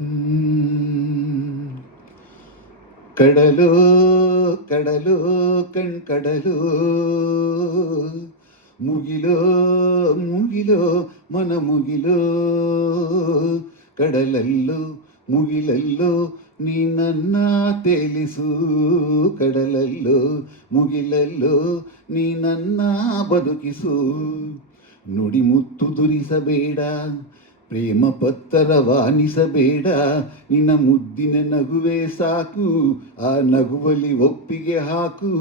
ಹ್ಮ್. ಕಡಲೋ ಕಡಲೋ ಕಣ್ಕಡಲೋ, ಮುಗಿಲೋ ಮುಗಿಲೋ ಮನ ಮುಗಿಲೋ, ಕಡಲಲ್ಲೋ ಮುಗಿಲಲ್ಲೋ ನೀ ನನ್ನ ತೇಲಿಸು, ಕಡಲಲ್ಲೋ ಮುಗಿಲಲ್ಲೋ ನೀ ನನ್ನ ಬದುಕಿಸು. ನುಡಿ ಮುತ್ತು ದುರಿಸಬೇಡ, ಪ್ರೇಮ ಪತ್ತರವಾನಿಸಬೇಡ, ನಿನ್ನ ಮುದ್ದಿನ ನಗುವೆ ಸಾಕು, ಆ ನಗುವಲಿ ಒಪ್ಪಿಗೆ ಹಾಕು.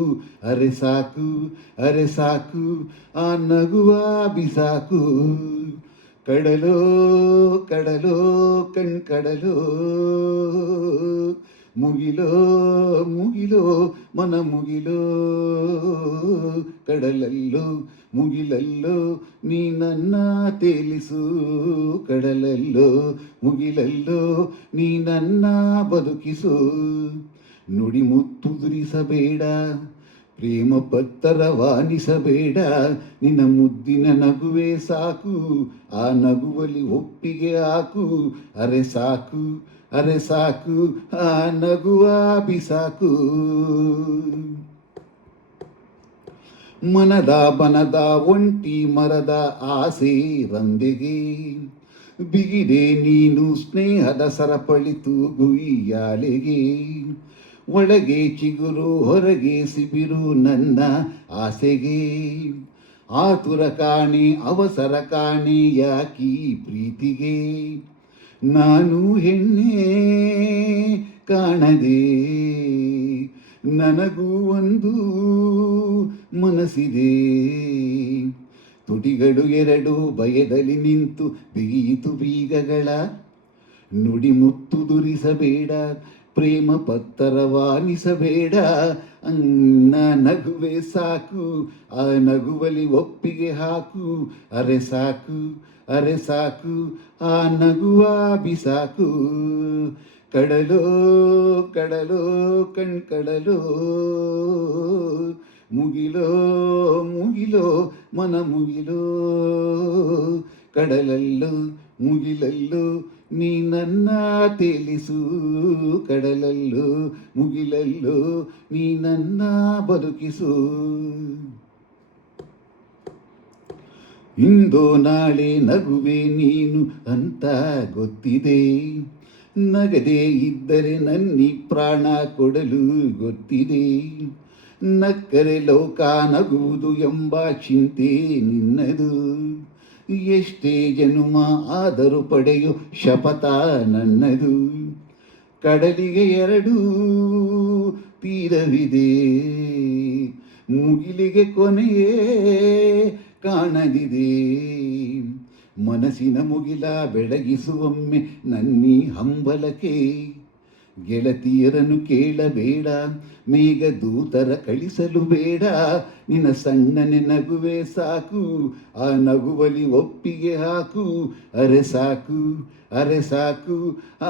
ಅರೆ ಸಾಕು ಅರೆ ಸಾಕು ಆ ನಗುವ ಬಿಸಾಕು. ಕಡಲೋ ಕಡಲೋ ಕಣ್ಕಡಲೋ, ಮುಗಿಲೋ ಮುಗಿಲೋ ಮನ ಮುಗಿಲೋ, ಕಡಲಲ್ಲೋ ಮುಗಿಲಲ್ಲೋ ನೀ ನನ್ನ ತೇಲಿಸು, ಕಡಲಲ್ಲೋ ಮುಗಿಲಲ್ಲೋ ನೀ ನನ್ನ ಬದುಕಿಸು. ನುಡಿ ಮುತ್ತು ದುರಿಸಬೇಡ, ಪ್ರೇಮ ಪತ್ತರವಾನಿಸಬೇಡ, ನಿನ್ನ ಮುದ್ದಿನ ನಗುವೆ ಸಾಕು, ಆ ನಗುವಲಿ ಒಪ್ಪಿಗೆ ಹಾಕು. ಅರೆ ಸಾಕು ಅರೆ ಸಾಕು ಆ ನಗುವ ಬಿಸಾಕು. ಮನದ ಬನದ ಒಂಟಿ ಮರದ ಆಸೆ ರಂದೆಗೆ ಬಿಗಿದೆ ನೀನು, ಸ್ನೇಹದ ಸರಪಳಿ ತೂಗುಯ್ಯಾಲೆಗೆ. ಒಳಗೆ ಚಿಗುರು ಹೊರಗೆ ಸಿಬಿರು ನನ್ನ ಆಸೆಗೆ, ಆತುರ ಕಾಣಿ ಅವಸರ ಕಾಣಿ ಯಾಕಿ ಪ್ರೀತಿಗೆ. ನಾನು ಹೆಣ್ಣೆ ಕಾಣದೆ, ನನಗೂ ಒಂದು ಮನಸ್ಸಿದೆ. ತುಟಿಗಳು ಎರಡು ಬಯದಲ್ಲಿ ನಿಂತು ಬಿಗಿಯಿತು ಬೀಗಗಳ, ನುಡಿ ಮುತ್ತು ದುರಿಸಬೇಡ, ಪ್ರೇಮ ಪತ್ತರವಾನಿಸಬೇಡ, ಅನ್ನ ನಗುವೆ ಸಾಕು, ಆ ನಗುವಲಿ ಒಪ್ಪಿಗೆ ಹಾಕು. ಅರೆ ಸಾಕು ಅರೆ ಸಾಕು ಆ ನಗುವ ಬಿಸಾಕು. ಕಡಲೋ ಕಡಲೋ ಕಣ್ಕಡಲೋ, ಮುಗಿಲೋ ಮುಗಿಲೋ ಮನ ಮುಗಿಲೋ, ಕಡಲಲ್ಲೋ ಮುಗಿಲಲ್ಲೋ ನೀ ನನ್ನ ತೇಲಿಸು, ಕಡಲಲ್ಲೋ ಮುಗಿಲಲ್ಲೋ ನೀ ನನ್ನ ಬದುಕಿಸು. ಇಂದೋ ನಾಳೆ ನಗುವೆ ನೀನು ಅಂತ ಗೊತ್ತಿದೆ, ನಗದೇ ಇದ್ದರೆ ನನ್ನಿ ಪ್ರಾಣ ಕೊಡಲು ಗೊತ್ತಿದೆ. ನಕ್ಕರೆ ಲೋಕ ನಗುವುದು ಎಂಬ ಚಿಂತೆ ನಿನ್ನದು, ಎಷ್ಟೇ ಜನುಮ ಆದರೂ ಪಡೆಯೋ ಶಪಥ ನನ್ನದು. ಕಡಲಿಗೆ ಎರಡು ತೀರವಿದೆ, ಮುಗಿಲಿಗೆ ಕೊನೆಯೇ ಕಾಣದಿದೆ. ಮನಸ್ಸಿನ ಮುಗಿಲ ಬೆಳಗಿಸುವೊಮ್ಮೆ ನನ್ನಿ ಹಂಬಲಕ್ಕೆ, ಗೆಳತಿಯರನ್ನು ಕೇಳಬೇಡ, ಮೇಘದೂತರ ಕಳಿಸಲು ಬೇಡ, ನಿನ್ನ ಸಣ್ಣನೆ ನಗುವೆ ಸಾಕು, ಆ ನಗುವಲಿ ಒಪ್ಪಿಗೆ ಹಾಕು. ಅರೆ ಸಾಕು ಅರೆ ಸಾಕು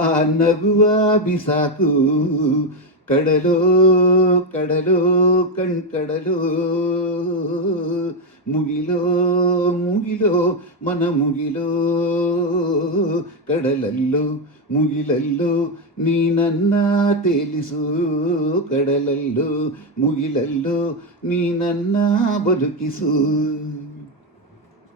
ಆ ನಗುವ ಬಿಸಾಕು. ಕಡಲೋ ಕಡಲೋ ಕಣ್ಕಡಲೋ, ಮುಗಿಲೋ ಮುಗಿಲೋ ಮನ ಮುಗಿಲೋ, ಕಡಲಲ್ಲೋ ಮುಗಿಲಲ್ಲೋ ನೀ ನನ್ನ ತೇಲಿಸು, ಕಡಲಲ್ಲೋ ಮುಗಿಲಲ್ಲೋ ನೀ ನನ್ನ ಬದುಕಿಸು.